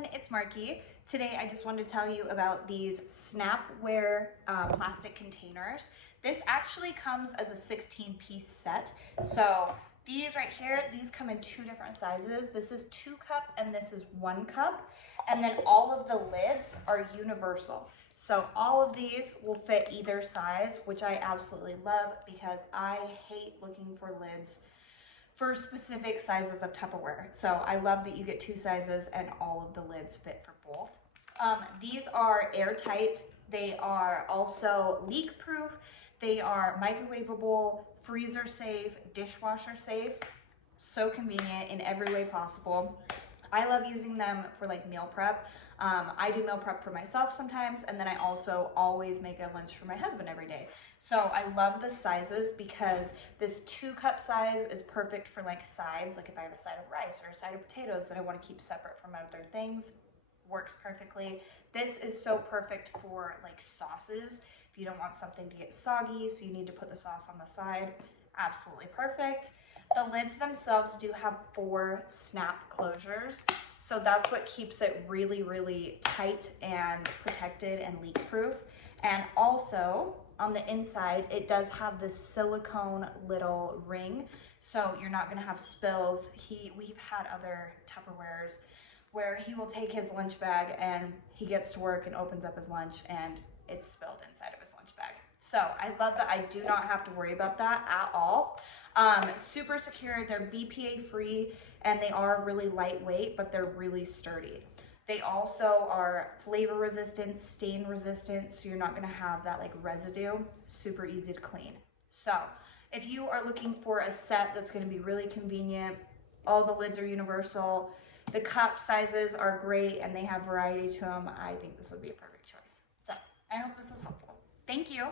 everyone, it's Marky. Today I just wanted to tell you about these Snapware plastic containers. This actually comes as a 16-piece set. So these right here, these come in two different sizes. This is 2 cup and this is 1 cup. And then all of the lids are universal. So all of these will fit either size, which I absolutely love because I hate looking for lids for specific sizes of Tupperware. So I love that you get 2 sizes and all of the lids fit for both. These are airtight. They are also leak proof. They are microwavable, freezer safe, dishwasher safe. So convenient in every way possible. I love using them for like meal prep. I do meal prep for myself sometimes, and then I also always make a lunch for my husband every day. So I love the sizes because this 2 cup size is perfect for like sides, like if I have a side of rice or a side of potatoes that I want to keep separate from other things, works perfectly. This is so perfect for like sauces. If you don't want something to get soggy, so you need to put the sauce on the side, absolutely perfect. The lids themselves do have 4 snap closures, so that's what keeps it really, really tight and protected and leak proof. And also on the inside, it does have this silicone little ring, so you're not gonna have spills. We've had other Tupperwares where he will take his lunch bag and he gets to work and opens up his lunch and it's spilled inside of his lunch bag. So I love that I do not have to worry about that at all. Super secure, they're BPA-free, and they are really lightweight, but they're really sturdy. They also are flavor resistant, stain resistant, so you're not gonna have that like residue. Super easy to clean. So if you are looking for a set that's gonna be really convenient, all the lids are universal, the cup sizes are great, and they have variety to them, I think this would be a perfect choice. So I hope this was helpful. Thank you.